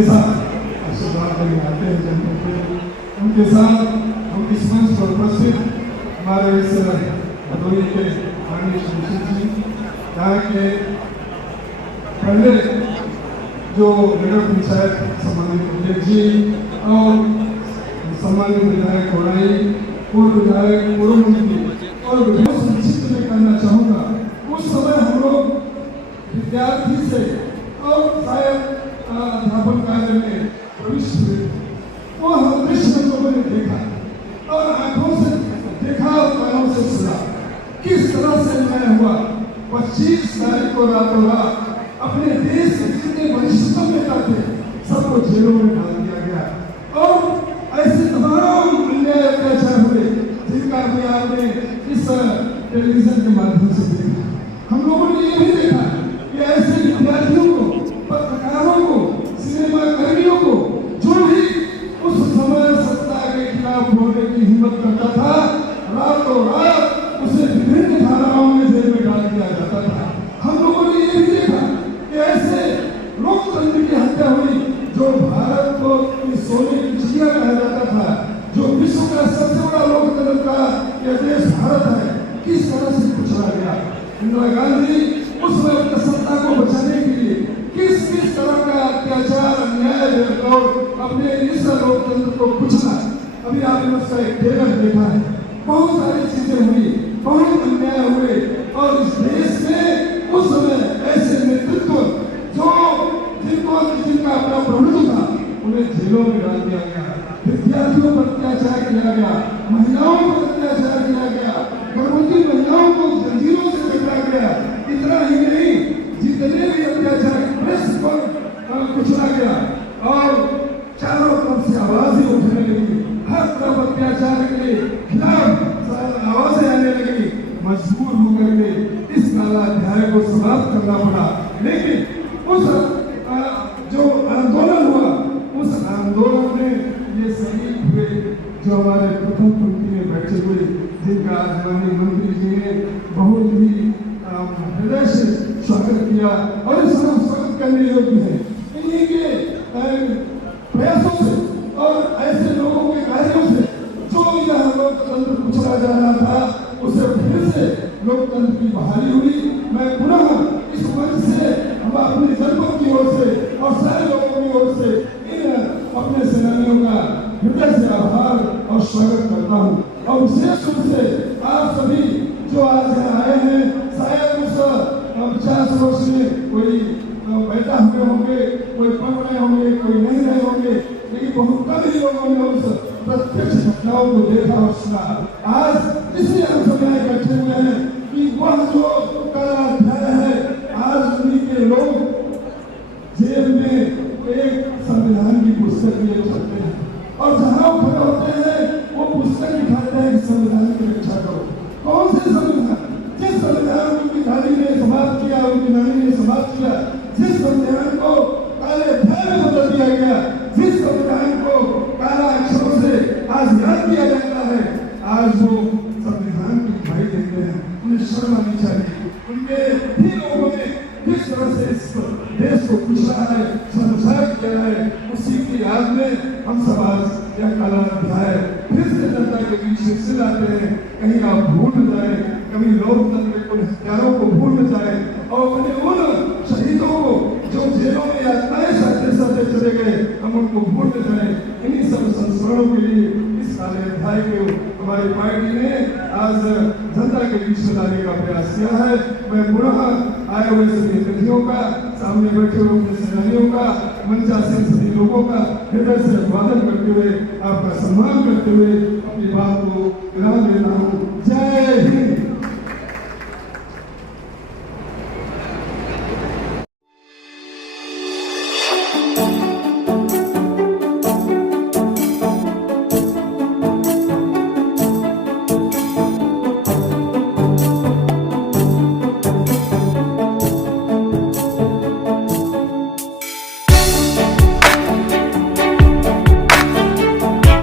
हमेशा आशीर्वाद लेने आते हैं जनता के। उनके साथ हम इस मंच पर उपस्थित हमारे इस भदोही के माननीय जी यहाँ के पहले जो नगर पंचायत सम्मानित अध्यक्ष जी और सम्मानित विधायक घोड़ाई, पूर्व विधायक, पूर्व मंत्री और संक्षिप्त में कहना चाहूँगा, उस समय हम लोग विद्यार्थी से और शायद अध्यापन कार्य में प्रविष्ट हुए, वो हम दृश्य लोगों ने देखा और आंखों से देखा और कानों से सुना किस तरह से न्याय हुआ। 25 तारीख को रातों रात अपने देश के जितने वरिष्ठतम नेता थे सबको जेलों में डाल दिया गया और ऐसे तमाम अन्याय अत्याचार हुए जिनका भी आपने इस टेलीविजन के माध्यम से देखा। हम लोगों ने ये भी देखा कि ऐसे विद्यार्थियों को, पत्रकारों को, सिनेमा कर्मियों को, जो भी उस समय सत्ता के खिलाफ बोलने की हिम्मत करता था, रातों रात उसे विभिन्न धाराओं में जेल में डाल दिया जाता था। हम लोगों ने ये भी देखा कि ऐसे लोकतंत्र की हत्या हुई जो भारत को सोने की चिड़िया कहा जाता था, जो विश्व का सबसे बड़ा लोकतंत्र का यह देश भारत है, किस तरह से कुचला गया। इंदिरा गांधी उस वक्त सत्ता को बचाने के लिए किस किस तरह का अत्याचार, अन्याय और अपने इस लोकतंत्र को कुचला। अभी आपने उसका एक ट्रेलर देखा है, बहुत सारी चीजें हुई, बहुत अन्याय हुए और इस देश में उस समय ऐसे नेतृत्व जो जिनका अपना प्रभुत्व था उन्हें जेलों में डाल दिया गया, विद्यार्थियों पर अत्याचार किया गया, महिलाओं पर अत्याचार किया गया, गर्भवती महिलाओं को जंजीरों से पकड़ा गया। इतना ही नहीं, जितने भी अत्याचार प्रेस पर कुचला गया और चारों तरफ से आवाजें उठने लगी, हर तरफ अत्याचार के खिलाफ आवाजें आने लगी। मजबूर होकर के इस काला अध्याय को समाप्त करना पड़ा। लेकिन उस जो आंदोलन हुआ, उस आंदोलन में ये शहीद हुए जो हमारे प्रथम पंक्ति में बैठे हुए, जिनका आज माननीय मंत्री जी ने बहुत ही हृदय से स्वागत किया और इस समय स्वागत करने योग्य है। इन्हीं के प्रयासों से और ऐसे लोगों के कार्यों से जो यह लोकतंत्र कुचला जा रहा था, उसे फिर से लोकतंत्र की बहाली हुई। मैं पुनः इस मंच से हम अपनी जनपद की ओर से और सारे लोगों की ओर से इन अपने सेनानियों का हृदय से आभार और स्वागत करता हूँ। और विशेष रूप से आप सभी जो आज यहाँ आए हैं, शायद उस 50 वर्ष में कोई पैदा हुए होंगे, कोई पढ़ रहे होंगे, कोई नहीं रहे होंगे, लेकिन बहुत कम ही लोगों ने उस प्रत्यक्ष घटनाओं को देखा और सुना। आज इसलिए हम सब यहाँ इकट्ठे हुए हैं कि वह जो काला अध्याय है, आज उन्हीं के लोग जेल में एक संविधान की पुस्तक लिए चलते हैं और जहाँ खड़े होते हैं वो पुस्तक दिखाते हैं कि संविधान की रक्षा करो। कौन से संविधान? जिस संविधान को उनकी नानी ने समाप्त किया, उनकी नानी ने समाप्त किया, जिस संविधान को काले अध्याय में बदल दिया गया, जिस संविधान को काला अक्षरों से आज याद किया जाता है, आज वो संविधान की दिखाई देते हैं। उन्हें शर्म आनी चाहिए। उनके भी लोगों ने किस तरह से इस देश को कुचला है, संसार किया है, उसी की याद में हम सब आज यह काला अध्याय फिर से जनता के बीच में से लाते हैं। कहीं आप भूल न जाए, कभी लोकतंत्र के हत्यारों को भूल न जाए और अपने उन शहीदों को जो जेलों में यातनाएं सहते सहते चले गए, हम उनको भूल न जाए। इन्हीं सब संस्मरणों के लिए इस काले अध्याय को हमारी पार्टी ने आज जनता के बीच में लाने का प्रयास किया है। मैं पुनः आए हुए सभी अतिथियों का, सामने बैठे हुए सेनानियों का, मंचासीन सभी लोगों का हृदय से अभिवादन करते हुए, आपका सम्मान करते हुए अपनी बात को विराम देता हूँ।